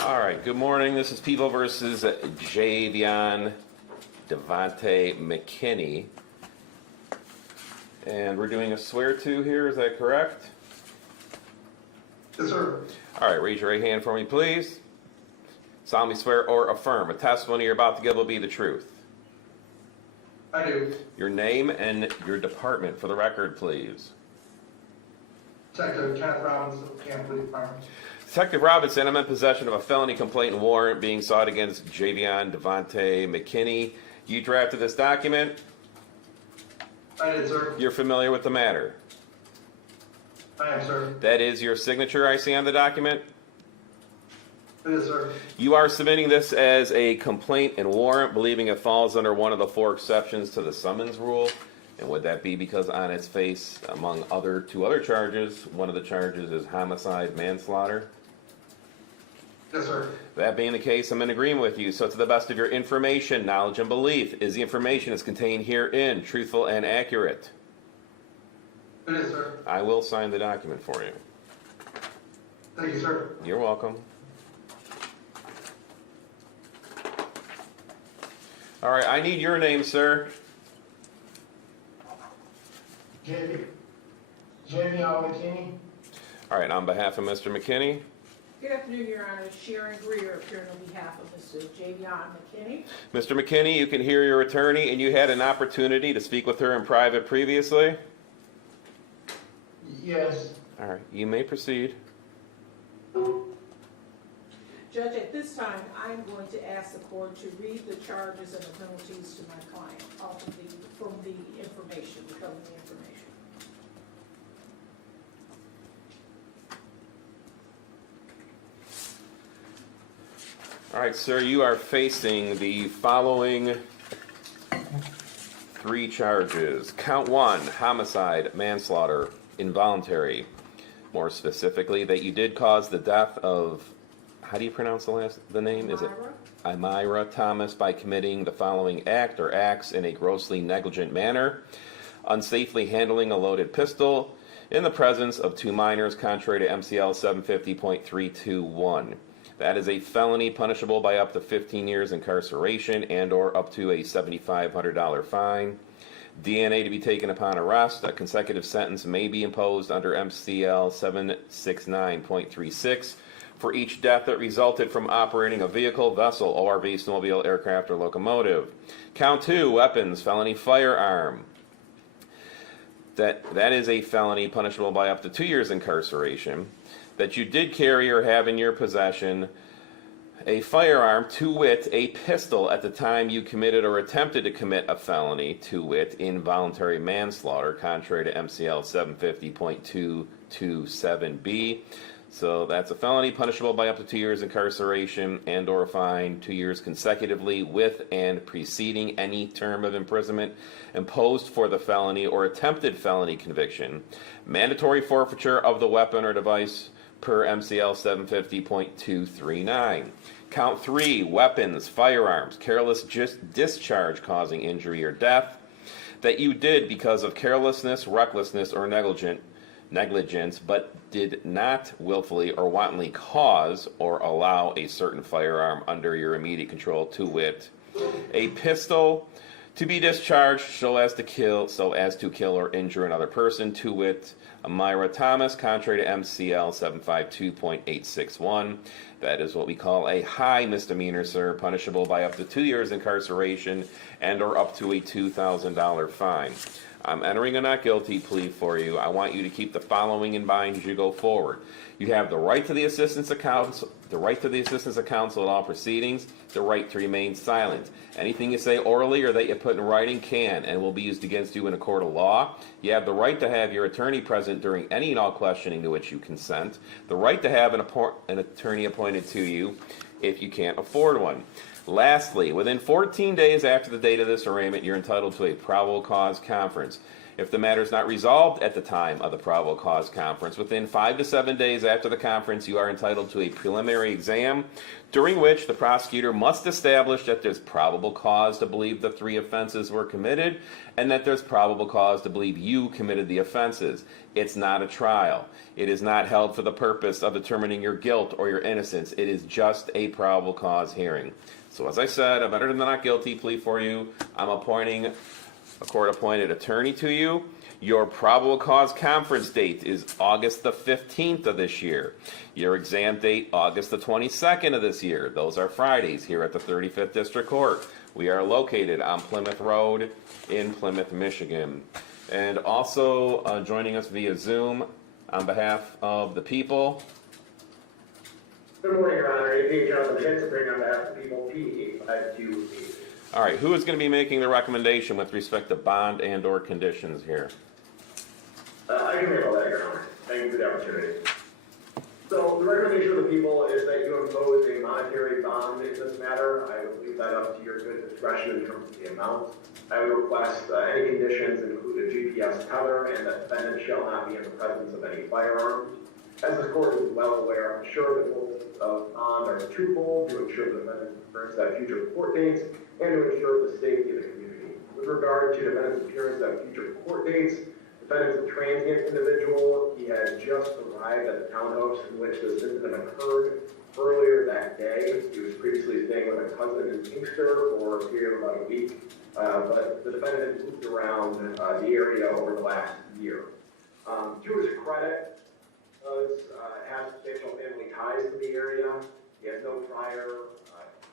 All right, good morning. This is People versus Jay-Veon McKinney. And we're doing a swear-to here, is that correct? Yes, sir. All right, raise your right hand for me, please. Solemnly swear or affirm a testimony you're about to give will be the truth. I do. Your name and your department for the record, please. Detective Kenneth Robbins of Canton Police Department. Detective Robinson, I'm in possession of a felony complaint and warrant being sought against Jay-Veon McKinney. You drafted this document. I did, sir. You're familiar with the matter. I am, sir. That is your signature I see on the document. It is, sir. You are submitting this as a complaint and warrant, believing it falls under one of the 4 exceptions to the summons rule. And would that be because on its face, among two other charges, one of the charges is homicide, manslaughter? Yes, sir. That being the case, I'm in agreement with you. So to the best of your information, knowledge, and belief, is the information that's contained herein truthful and accurate? It is, sir. I will sign the document for you. Thank you, sir. You're welcome. All right, I need your name, sir. Jay-Veon McKinney. All right, on behalf of Mr. McKinney. Good afternoon, Your Honor. Sharon Greer appearing on behalf of Mr. Jay-Veon McKinney. Mr. McKinney, you can hear your attorney, and you had an opportunity to speak with her in private previously. Yes. All right, you may proceed. Judge, at this time, I'm going to ask the court to read the charges and the penalties to my client from the information, the felony information. All right, sir, you are facing the following 3 charges. Count 1, homicide, manslaughter, involuntary. More specifically, that you did cause the death of, how do you pronounce the name? Is it Amira Thomas by committing the following act or acts in a grossly negligent manner. Unsafely handling a loaded pistol in the presence of 2 minors, contrary to MCL 750.321. That is a felony punishable by up to 15 years incarceration and or up to a $7,500 fine. DNA to be taken upon arrest. A consecutive sentence may be imposed under MCL 769.36 for each death that resulted from operating a vehicle, vessel, ORV, snowmobile, aircraft, or locomotive. Count 2, weapons, felony firearm. That is a felony punishable by up to 2 years incarceration. That you did carry or have in your possession a firearm, to wit, a pistol, at the time you committed or attempted to commit a felony, to wit, involuntary manslaughter, contrary to MCL 750.227B. So that's a felony punishable by up to 2 years incarceration and or a fine, 2 years consecutively with and preceding any term of imprisonment imposed for the felony or attempted felony conviction. Mandatory forfeiture of the weapon or device per MCL 750.239. Count 3, weapons, firearms, careless discharge causing injury or death. That you did because of carelessness, recklessness, or negligence, but did not willfully or wantonly cause or allow a certain firearm under your immediate control, to wit, a pistol to be discharged so as to kill or injure another person, to wit, Amira Thomas, contrary to MCL 752.861. That is what we call a high misdemeanor, sir, punishable by up to 2 years incarceration and or up to a $2,000 fine. I'm entering a not guilty plea for you. I want you to keep the following in mind as you go forward. You have the right to the assistance of counsel, at all proceedings, the right to remain silent. Anything you say orally or that you put in writing can and will be used against you in a court of law. You have the right to have your attorney present during any and all questioning to which you consent. The right to have an attorney appointed to you if you can't afford one. Lastly, within 14 days after the date of this arraignment, you're entitled to a probable cause conference. If the matter is not resolved at the time of the probable cause conference, within 5 to 7 days after the conference, you are entitled to a preliminary exam, during which the prosecutor must establish that there's probable cause to believe the 3 offenses were committed and that there's probable cause to believe you committed the offenses. It's not a trial. It is not held for the purpose of determining your guilt or your innocence. It is just a probable cause hearing. So as I said, a better than not guilty plea for you. I'm appointing a court-appointed attorney to you. Your probable cause conference date is August the 15th of this year. Your exam date, August the 22nd of this year. Those are Fridays here at the 35th District Court. We are located on Plymouth Road in Plymouth, Michigan. And also joining us via Zoom on behalf of the people. Good morning, Your Honor. Jay-Veon McKinney on behalf of the people, P8528. All right, who is going to be making the recommendation with respect to bond and or conditions here? I can handle that, Your Honor. Thank you for the opportunity. So the recommendation of the people is that you impose a monetary bond in this matter. I would leave that up to your good discretion in terms of the amount. I would request any conditions include a GPS tether and that the defendant shall not be in the presence of any firearms. As the court is well aware, I'm sure the goals of bond are twofold: to ensure the defendant appearance at future court dates and to ensure the safety of the community. With regard to the defendant's appearance at future court dates, the defendant's a transient individual. He had just arrived at the townhouse in which this incident occurred earlier that day. He was previously staying with a cousin in Inkster for a period of about a week, but the defendant moved around the area over the last year. To his credit, has substantial family ties to the area. He has no prior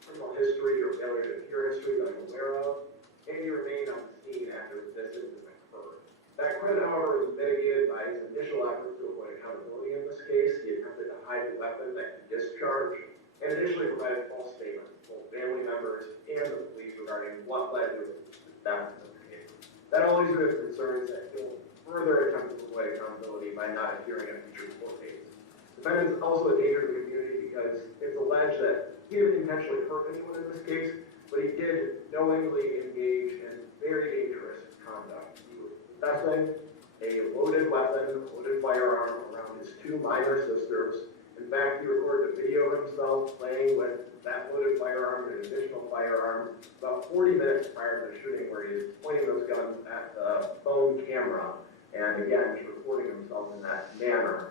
criminal history or failure to appear history that I'm aware of, and he remained on the scene after this incident occurred. That credit, however, is mitigated by his initial efforts to avoid accountability in this case. He attempted to hide the weapon that he discharged and initially provided false statements to both family members and the police regarding what led to his death in this case. That only leads to concerns that he'll further attempt to avoid accountability by not appearing at future court dates. The defendant is also a danger to the community because it's alleged that he didn't intentionally hurt anyone in this case, but he did knowingly engage in very dangerous conduct. He was possessing a loaded weapon, a loaded firearm around his 2 minor sisters. In fact, he recorded a video of himself playing with that loaded firearm and an additional firearm about 40 minutes prior to the shooting, where he was pointing those guns at the phone camera. And again, he's recording himself in that manner.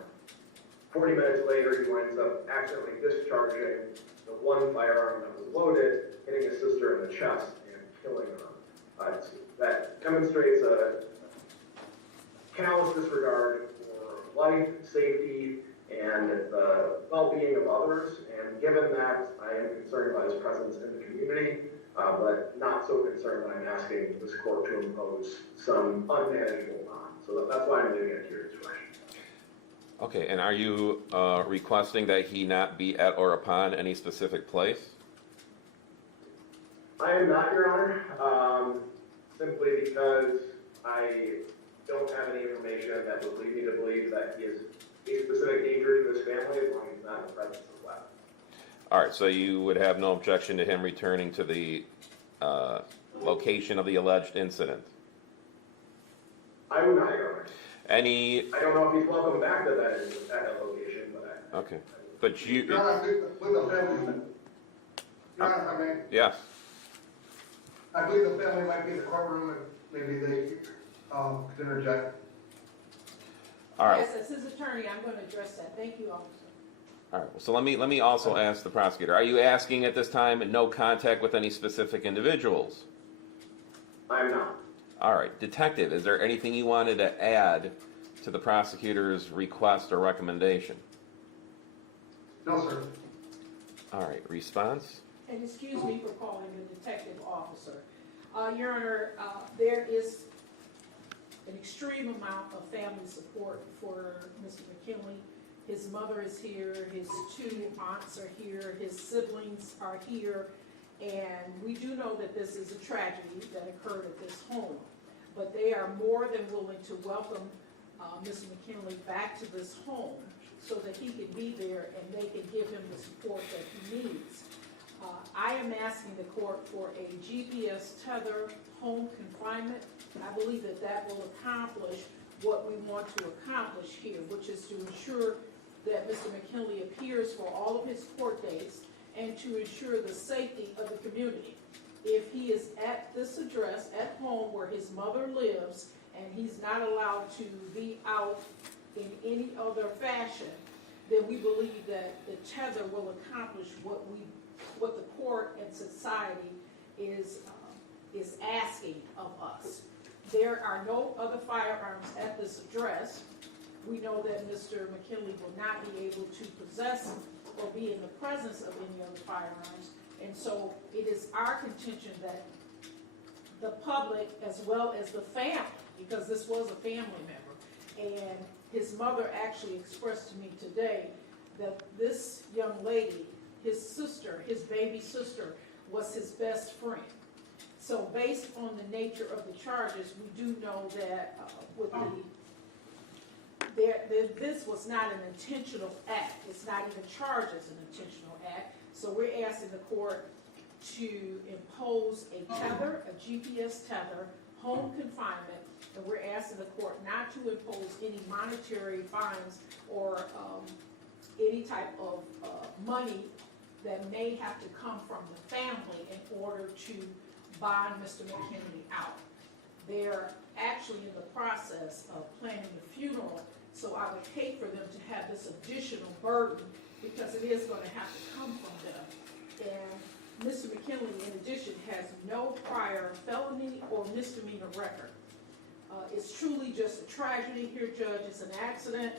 40 minutes later, he winds up accidentally discharging the 1 firearm that was loaded, hitting his sister in the chest and killing her. That demonstrates a callous disregard for life, safety, and the well-being of others. And given that, I am concerned about his presence in the community, but not so concerned that I'm asking this court to impose some unmanageable bond. So that's why I'm leaving it to your discretion. Okay, and are you requesting that he not be at or upon any specific place? I am not, Your Honor, simply because I don't have any information that would lead me to believe that he is a specific danger to his family as long as he's not in the presence of a weapon. All right, so you would have no objection to him returning to the location of the alleged incident? I would not, Your Honor. I don't know if he's welcome back to that location, but Okay, but you... Your Honor, I think with the family, Your Honor, I mean, Yes. I believe the family might be in the courtroom and maybe they could interject. All right. Yes, as his attorney, I'm going to address that. Thank you, officer. All right. So let me also ask the prosecutor. Are you asking at this time no contact with any specific individuals? I'm not. All right. Detective, is there anything you wanted to add to the prosecutor's request or recommendation? No, sir. All right. Response? And excuse me for calling the detective officer. Your Honor, there is an extreme amount of family support for Mr. McKinley. His mother is here, his 2 aunts are here, his siblings are here, and we do know that this is a tragedy that occurred at this home. But they are more than willing to welcome Mr. McKinley back to this home so that he can be there and they can give him the support that he needs. I am asking the court for a GPS tether home confinement I believe that that will accomplish what we want to accomplish here, which is to ensure that Mr. McKinley appears for all of his court dates and to ensure the safety of the community. If he is at this address at home where his mother lives and he's not allowed to be out in any other fashion, then we believe that the tether will accomplish what the court and society is asking of us. There are no other firearms at this address. We know that Mr. McKinley will not be able to possess or be in the presence of any other firearms. And so it is our contention that the public, as well as the family, because this was a family member, and his mother actually expressed to me today that this young lady, his sister, his baby sister, was his best friend. So based on the nature of the charges, we do know that this was not an intentional act. It's not even charged as an intentional act. So we're asking the court to impose a tether, a GPS tether, home confinement, and we're asking the court not to impose any monetary fines or any type of money that may have to come from the family in order to bond Mr. McKinley out. They're actually in the process of planning the funeral, so I would hate for them to have this additional burden because it is going to have to come from them. And Mr. McKinley, in addition, has no prior felony or misdemeanor record. It's truly just a tragedy here, Judge. It's an accident.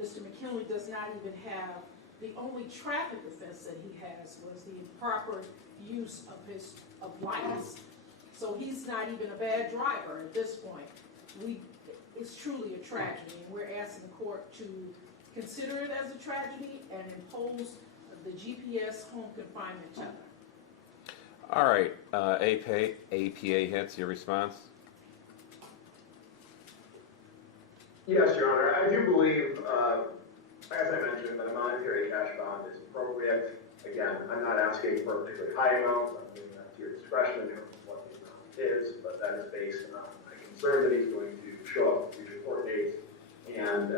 Mr. McKinley does not even have, the only traffic offense that he has was the improper use of lights. So he's not even a bad driver at this point. It's truly a tragedy, and we're asking the court to consider it as a tragedy and impose the GPS home confinement tether. All right, APA hits, your response? Yes, Your Honor. I do believe, as I mentioned, that a monetary cash bond is appropriate. Again, I'm not asking for a particularly high amount. I'm leaving that to your discretion in terms of what the amount is, but that is based on my concern that he's going to show up at future court dates, and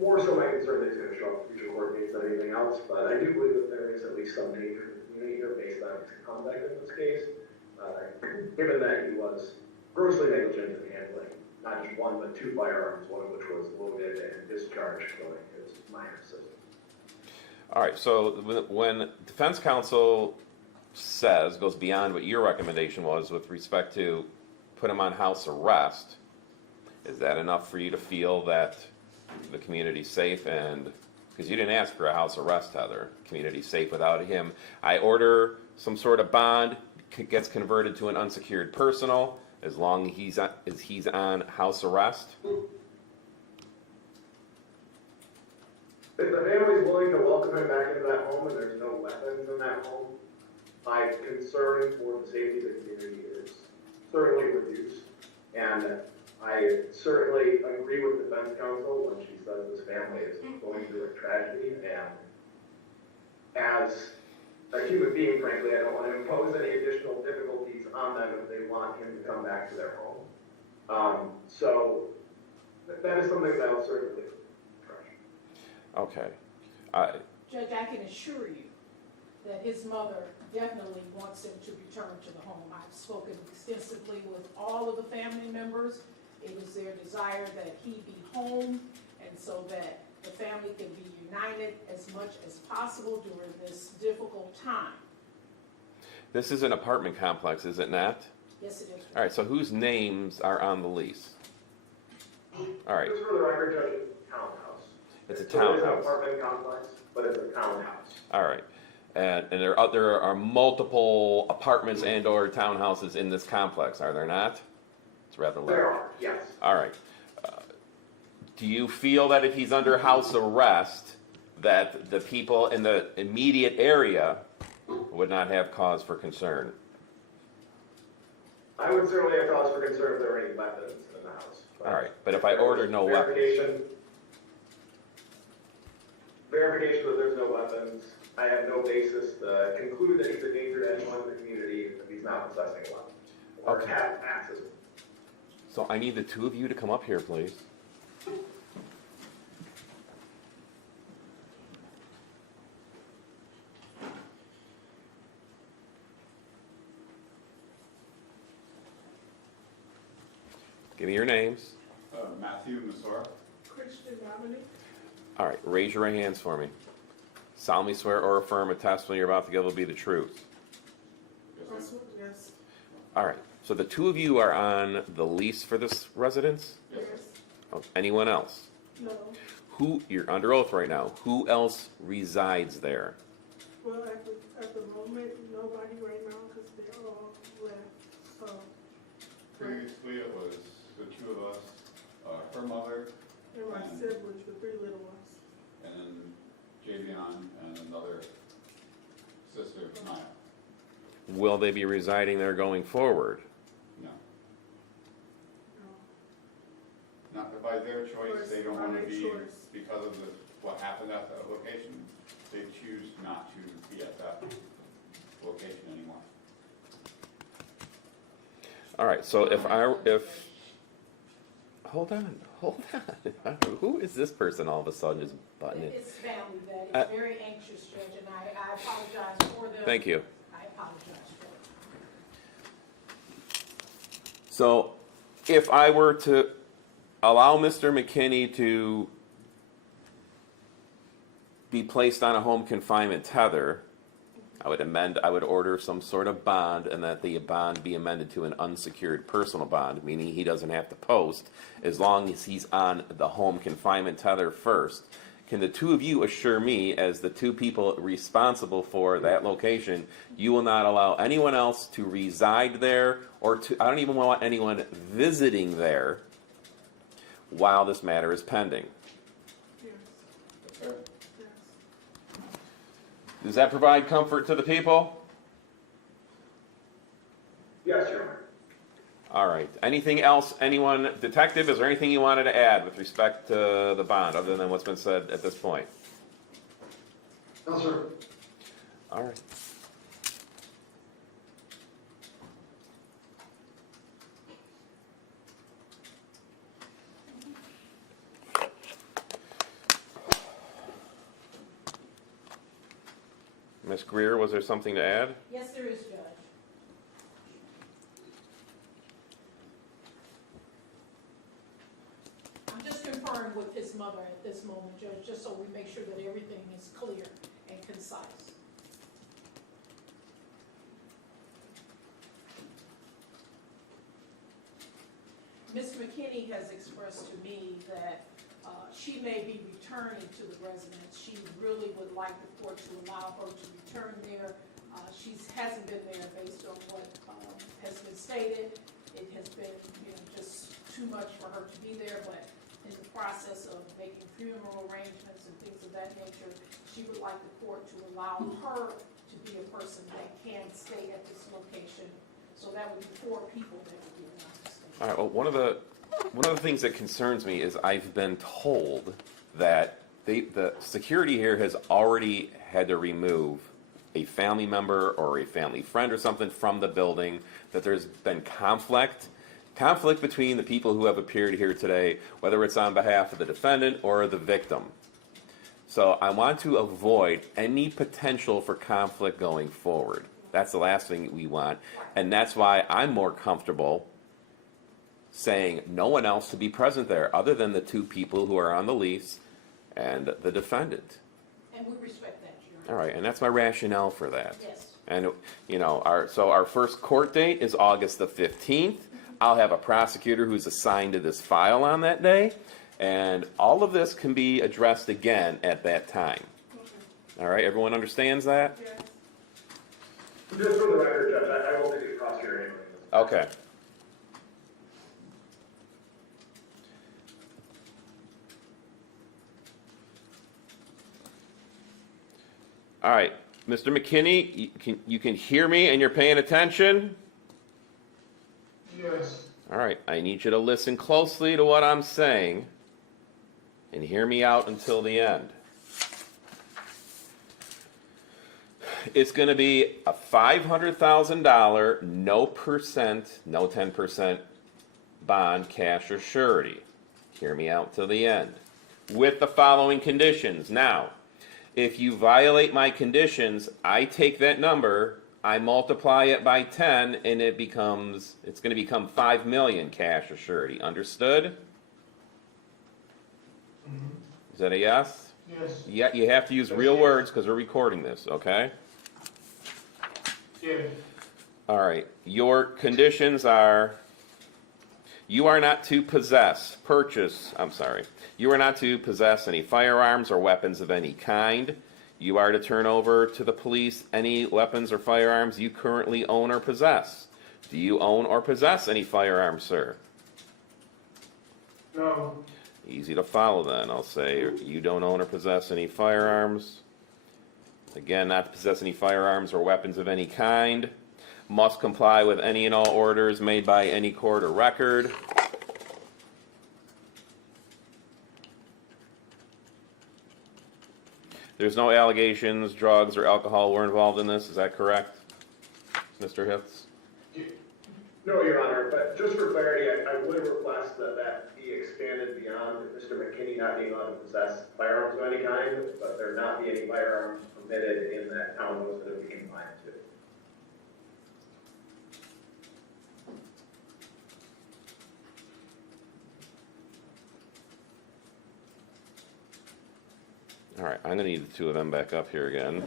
more so my concern that he's going to show up at future court dates than anything else. But I do believe that there is at least some danger to the community here based on his conduct in this case, given that he was grossly negligent in handling not just one but two firearms, one of which was loaded and discharged, killing his minor sister. All right, so when defense counsel goes beyond what your recommendation was with respect to put him on house arrest, is that enough for you to feel that the community's safe? And because you didn't ask for a house arrest, Heather, community's safe without him. I order some sort of bond, gets converted to an unsecured personal, as long as he's on house arrest? If the family is willing to welcome him back into that home and there's no weapons in that home, my concern for the safety of the community is certainly reduced. And I certainly agree with defense counsel when she says this family is going through a tragedy. And as a human being, frankly, I don't want to impose any additional difficulties on them if they want him to come back to their home. So that is something that I'll certainly try. Okay. Judge, I can assure you that his mother definitely wants him to return to the home. I've spoken extensively with all of the family members. It is their desire that he be home, and so that the family can be united as much as possible during this difficult time. This is an apartment complex, is it not? Yes, it is. All right, so whose names are on the lease? All right. Just for the record, Judge, it's a townhouse. It's a So it is an townhouse. apartment complex, but it's a townhouse. All right. And there are multiple apartments and or townhouses in this complex, are there not? It's rather large. There are, yes. All right. Do you feel that if he's under house arrest, that the people in the immediate area would not have cause for concern? I would certainly have cause for concern if there were any weapons in the house. All right, but if I order no weapons. Verification that there's no weapons, I have no basis to conclude that he's a danger to anyone in the community if he's not possessing a weapon. Or Okay. have access So I need the two of you to come up here, please. Give me your names. Matthew Masora. Christian Dominic. All right, raise your right hands for me. Solemnly swear or affirm a testimony you're about to give will be the truth. Yes, sir. Yes. All right, so the two of you are on the lease for this residence? Yes, sir. Oh, anyone else? No. Who, you're under oath right now, who else resides there? Well, at the moment, nobody right now, because they're all left, so. Previously, it was the two of us, her mother, And my siblings, the three little ones. and then Jay-Veon and another sister, Maya. Will they be residing there going forward? No, No. not by their choice, they don't By want to their be, choice. because of what happened at that location, they choose not to be at that location anymore. All right, so hold on. Who is this person all of a sudden just butting in? It's family that is very anxious, Judge, and I apologize for them. Thank you. I apologize for it. So, if I were to allow Mr. McKinney to be placed on a home confinement tether, I would order some sort of bond, and that the bond be amended to an unsecured personal bond, meaning he doesn't have to post, as long as he's on the home confinement tether first. Can the two of you assure me, as the two people responsible for that location, you will not allow anyone else to reside there, or I don't even want anyone visiting there while this matter is pending? Yes, Yes, sir. yes. Does that provide comfort to the people? Yes, Your Honor. All right. Anything else, anyone, Detective, is there anything you wanted to add with respect to the bond, other than what's been said at this point? No, sir. All right. Ms. Greer, was there something to add? Yes, there is, Judge. I'm just conferring with his mother at this moment, Judge, just so we make sure that everything is clear and concise. Mr. McKinney has expressed to me that she may be returning to the residence. She really would like the court to allow her to return there. She hasn't been there based on what has been stated. It has been, just too much for her to be there, but in the process of making funeral arrangements and things of that nature, she would like the court to allow her to be a person that can stay at this location. So that would be 4 people that would be allowed to stay. All right, well, one of the things that concerns me is I've been told that the security here has already had to remove a family member or a family friend or something from the building, that there's been conflict between the people who have appeared here today, whether it's on behalf of the defendant or the victim. So I want to avoid any potential for conflict going forward. That's the last thing we want, and that's why I'm more comfortable saying no one else to be present there other than the 2 people who are on the lease and the defendant. And we respect that, Your Honor. All right, and that's my rationale for that. Yes. And, our first court date is August the 15th. I'll have a prosecutor who's assigned to this file on that day, and all of this can be addressed again at that time. All right, everyone understands that? Yes. Just for the record, Judge, I will take the prosecutor anyway. Okay. All right, Mr. McKinney, you can hear me and you're paying attention? Yes. All right, I need you to listen closely to what I'm saying and hear me out until the end. It's going to be a $500,000, no 10% bond, cash, or surety. Hear me out to the end. With the following conditions. Now, if you violate my conditions, I take that number, I multiply it by 10, and it's going to become 5 million cash or surety. Understood? Is that a yes? Yes. Yeah, you have to use real words because we're recording this, okay? Yeah. All right. Your conditions are: you are not to you are not to possess any firearms or weapons of any kind. You are to turn over to the police any weapons or firearms you currently own or possess. Do you own or possess any firearms, sir? No. Easy to follow then. I'll say you don't own or possess any firearms. Again, not to possess any firearms or weapons of any kind. Must comply with any and all orders made by any court or record. There's no allegations, drugs, or alcohol were involved in this. Is that correct, Mr. Hitz? No, Your Honor, but just for clarity, I would request that that be expanded beyond Mr. McKinney not being allowed to possess firearms of any kind, but there not be any firearms permitted in that townhouse that it would be confined to. All right, I'm going to need the two of them back up here again.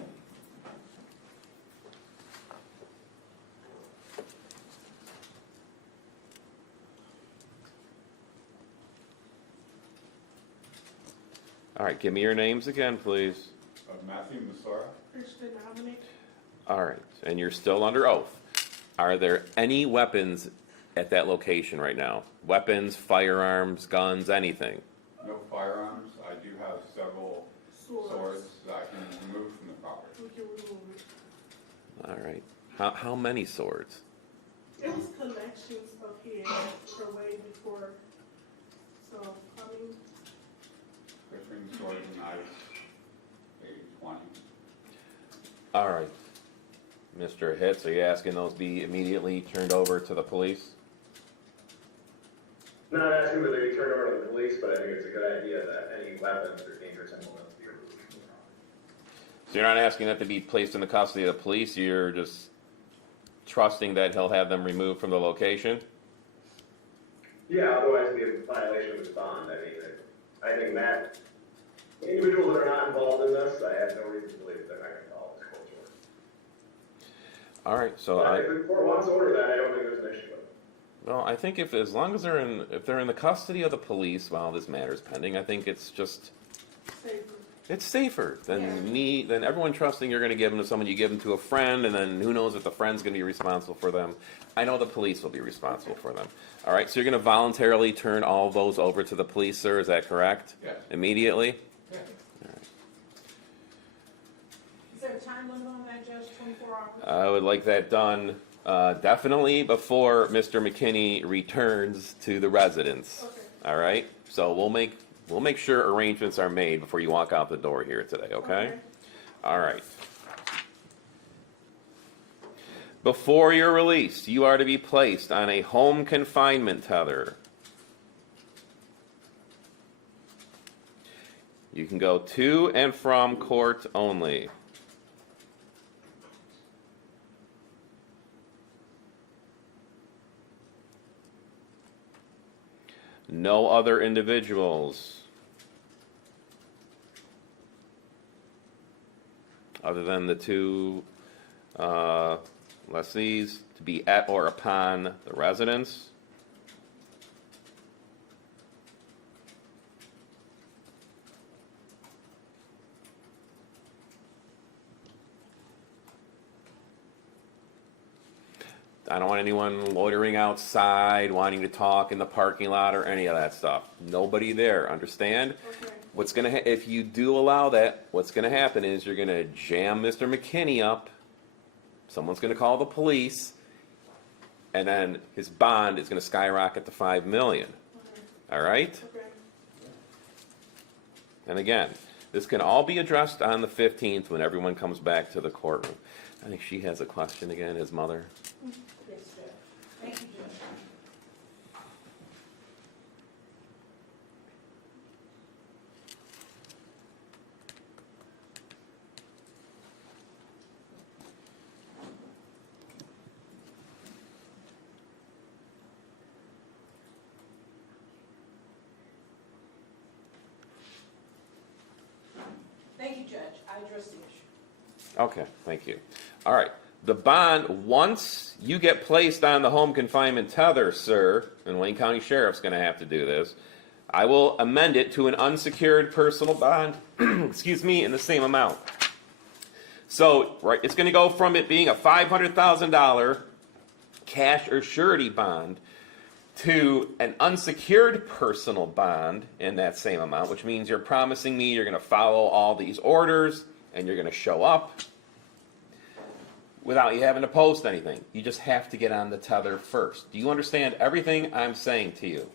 All right, give me your names again, please. Matthew Masora. Christian Dominic, All right, and you're still under oath. Are there any weapons at that location right now? Weapons, firearms, guns, anything? No firearms. I do have several swords swords. that I can remove from the property. We can remove it. All right. How many swords? It was collections of his for way before, so, I mean, Between swords and knives, maybe 20. All right. Mr. Hitz, are you asking those be immediately turned over to the police? Not asking that they be turned over to the police, but I think it's a good idea that any weapons or dangerous implements be removed from the property. So you're not asking that to be placed in the custody of the police, you're just trusting that he'll have them removed from the location? Yeah, otherwise it'd be a violation of his bond. I think that individuals that are not involved in this, I have no reason to believe they're not going to follow this court's order. All right, so But if the court wants to order that, I don't think there's an issue with it. well, I think as long as if they're in the custody of the police while this matter is pending, I think it's just, safer. it's safer than Yeah. than everyone trusting you're going to give them to someone, you give them to a friend, and then who knows if the friend's going to be responsible for them. I know the police will be responsible for them. All right, so you're going to voluntarily turn all those over to the police, sir, is that correct? Yes. Immediately? Yeah. Is there a time limit on that, Judge, 24 hours? I would like that done definitely before Mr. McKinney returns to the residence. Okay. All right, so we'll make sure arrangements are made before you walk out the door here today. Okay? All right. Before you're released, you are to be placed on a home confinement tether. You can go to and from court only. No other individuals other than the two lessees to be at or upon the residence. I don't want anyone loitering outside, wanting to talk in the parking lot or any of that stuff. Nobody there, understand? Okay. What's gonna if you do allow that, what's gonna happen is you're gonna jam Mr. McKinney up. Someone's gonna call the police, and then his bond is gonna skyrocket to $5 million. Okay. All right? Okay. And again, this can all be addressed on the 15th when everyone comes back to the courtroom. I think she has a question again, his mother. Yes, Judge. Thank you, Judge. Okay, thank you. All right. The bond, once you get placed on the home confinement tether, sir, and Wayne County Sheriff's going to have to do this, I will amend it to an unsecured personal bond, excuse me, in the same amount. So, right, it's going to go from it being a $500,000 cash or surety bond to an unsecured personal bond in that same amount, which means you're promising me you're going to follow all these orders and you're going to show up without you having to post anything. You just have to get on the tether first. Do you understand everything I'm saying to you?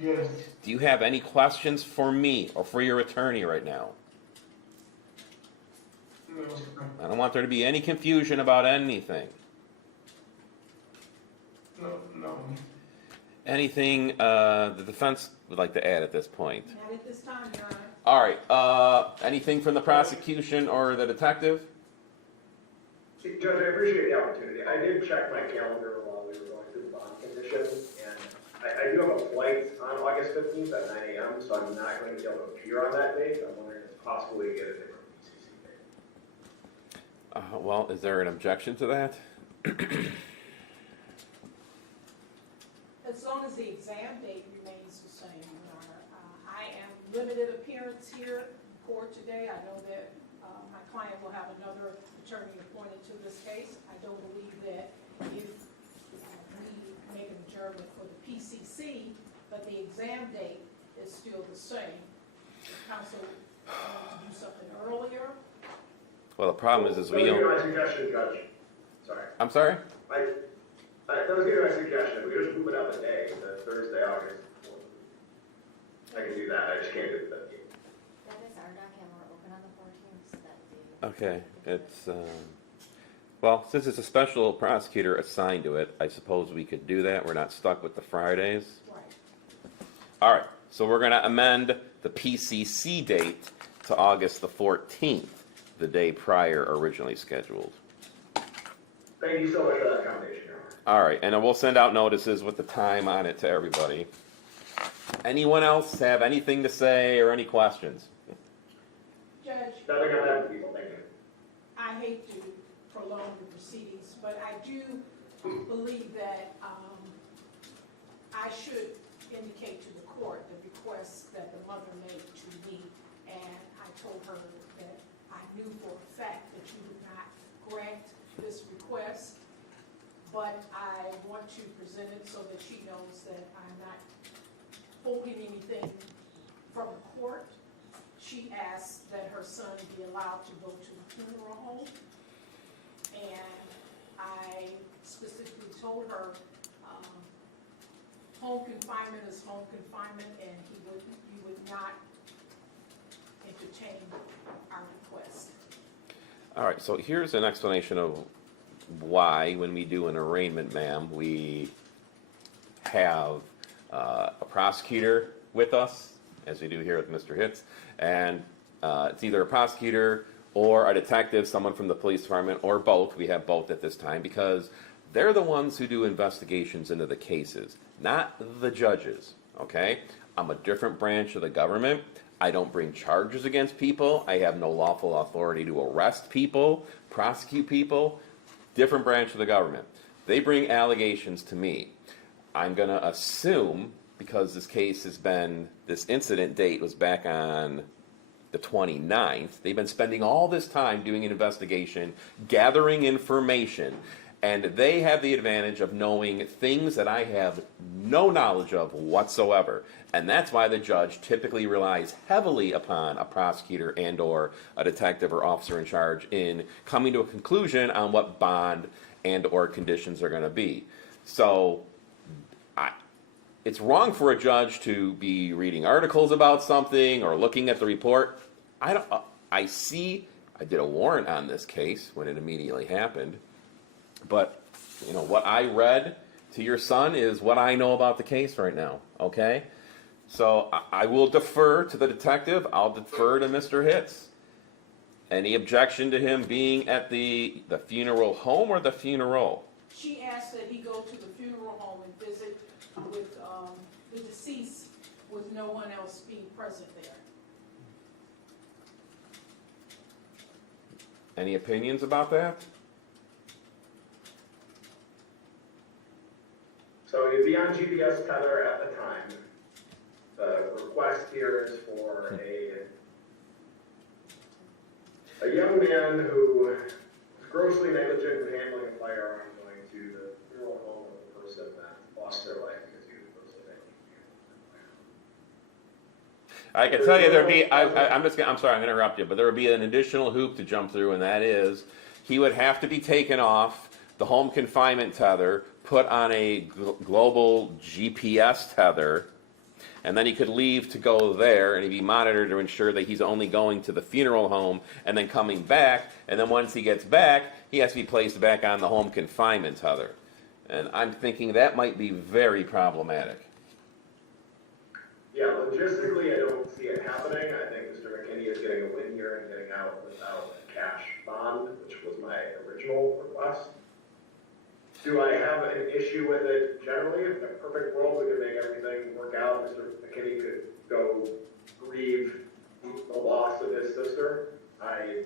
Yes. Do you have any questions for me or for your attorney right now? No. I don't want there to be any confusion about anything. No. Anything the defense would like to add at this point? Not at this time, Your Honor. All right. Anything from the prosecution or the detective? Judge, I appreciate the opportunity. I did check my calendar while we were going through the bond conditions, and I do have a flight on August 15th at 9 a.m., so I'm not going to be able to appear on that date. I'm wondering if it's possible we get a different PCC date. Well, is there an objection to that? As long as the exam date remains the same, Your Honor. I am limited appearance here in court today. I know that my client will have another attorney appointed to this case. I don't believe that if we make an adjournment for the PCC, but the exam date is still the same. The counsel wanted to do something earlier. Well, the problem is we That was don't. my suggestion, Judge. Sorry. I'm sorry? That was gonna be my suggestion. If we just move it up a day to Thursday, August 14th. I can do that. I just can't do the 15th. That is our docket, we're open on the 14th, so that day. Okay. It's well, since it's a special prosecutor assigned to it, I suppose we could do that. We're not stuck with the Fridays. Right. All right. So we're going to amend the PCC date to August the 14th, the day prior originally scheduled. Thank you so much for that accommodation, Your Honor. All right, and then we'll send out notices with the time on it to everybody. Anyone else have anything to say or any questions? Judge, Nothing on that, people. Thank you. I hate to prolong the proceedings, but I do believe that I should indicate to the court the request that the mother made to me, and I told her that I knew for a fact that you would not grant this request, but I want to present it so that she knows that I'm not holding anything from the court. She asked that her son be allowed to go to the funeral home, and I specifically told her home confinement is home confinement, and you would not entertain our request. All right, so here's an explanation of why, when we do an arraignment, ma'am, we have a prosecutor with us, as we do here with Mr. Hitz, and it's either a prosecutor or a detective, someone from the police department, or both. We have both at this time because they're the ones who do investigations into the cases, not the judges, okay? I'm a different branch of the government. I don't bring charges against people. I have no lawful authority to arrest people, prosecute people. Different branch of the government. They bring allegations to me. I'm going to assume, because this case has been, this incident date was back on the 29th, they've been spending all this time doing an investigation, gathering information, and they have the advantage of knowing things that I have no knowledge of whatsoever. And that's why the judge typically relies heavily upon a prosecutor and or a detective or officer in charge in coming to a conclusion on what bond and or conditions are going to be. So it's wrong for a judge to be reading articles about something or looking at the report. I did a warrant on this case when it immediately happened. But, you know, what I read to your son is what I know about the case right now, okay? So I will defer to the detective. I'll defer to Mr. Hitz. Any objection to him being at the funeral home or the funeral? She asked that he go to the funeral home and visit with the deceased with no one else being present there. Any opinions about that? So you'd be on GPS tether at the time. The request here is for a young man who was grossly negligent in handling a firearm going to the funeral home of a person that lost their life because he was grossly negligent in handling a firearm. I can tell you there'd be, I'm sorry, I'm gonna interrupt you, but there would be an additional hoop to jump through, and that is, he would have to be taken off the home confinement tether, put on a global GPS tether, and then he could leave to go there, and he'd be monitored to ensure that he's only going to the funeral home and then coming back, and then once he gets back, he has to be placed back on the home confinement tether. And I'm thinking that might be very problematic. Yeah, logistically, I don't see it happening. I think Mr. McKinney is getting a win here and getting out without a cash bond, which was my original request. Do I have an issue with it generally? In a perfect world, we could make everything work out. Mr. McKinney could go grieve the loss of his sister. I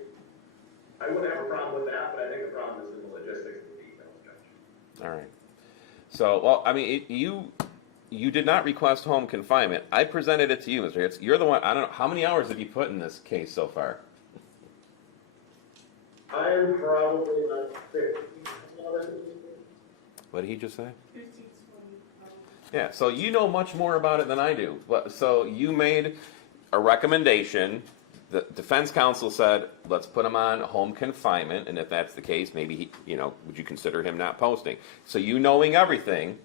wouldn't have a problem with that, but I think the problem is in the logistics of the details, Judge. All right. So, well, I mean, you did not request home confinement. I presented it to you, Mr. Hitz. You're the one, I don't know, how many hours have you put in this case so far? I'm probably not 15. What did he just say? 15, 20. Yeah, so you know much more about it than I do. So you made a recommendation. The defense counsel said, let's put him on home confinement, and if that's the case, maybe he, would you consider him not posting? So you knowing everything,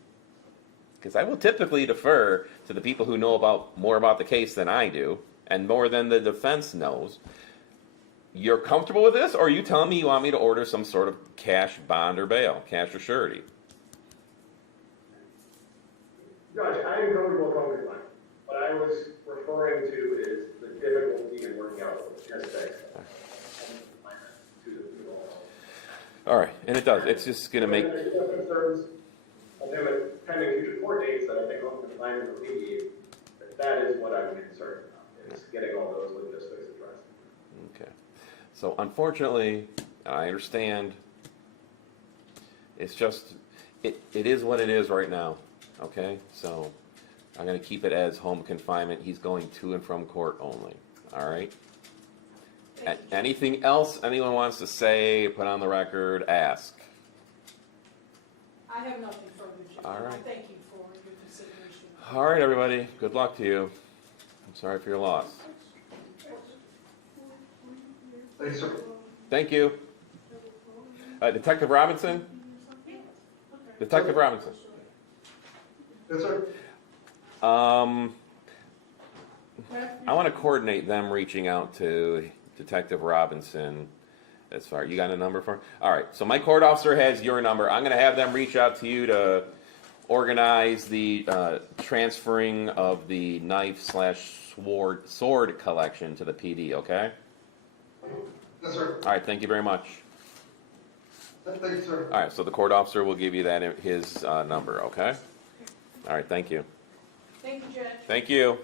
because I will typically defer to the people who know more about the case than I do, and more than the defense knows. You're comfortable with this, or are you telling me you want me to order some sort of cash bond or bail, cash or surety? Judge, I am comfortable with home confinement. What I was referring to is the difficulty in working out the logistics of home confinement to the funeral home. All right, and it does. It's just going to make... There's still concerns of him attending future court dates that I think home confinement will alleviate. That is what I'm concerned about, is getting all those logistics addressed. Okay. So unfortunately, I understand, it's just, it is what it is right now, okay? So I'm going to keep it as home confinement. He's going to and from court only, all right? Anything else anyone wants to say, put on the record, ask? I have nothing further, Judge. All right. Thank you for your consideration. All right, everybody, good luck to you. I'm sorry for your loss. Thanks, sir. Thank you. Detective Robinson? Detective Robinson. Yes, sir. I want to coordinate them reaching out to Detective Robinson. As far, you got a number for him? All right, so my court officer has your number. I'm going to have them reach out to you to organize the transferring of the knife/sword collection to the PD, okay? Yes, sir. All right, thank you very much. Thank you, sir. All right, so the court officer will give you his number, okay? All right, thank you. Thank you, Judge. Thank you.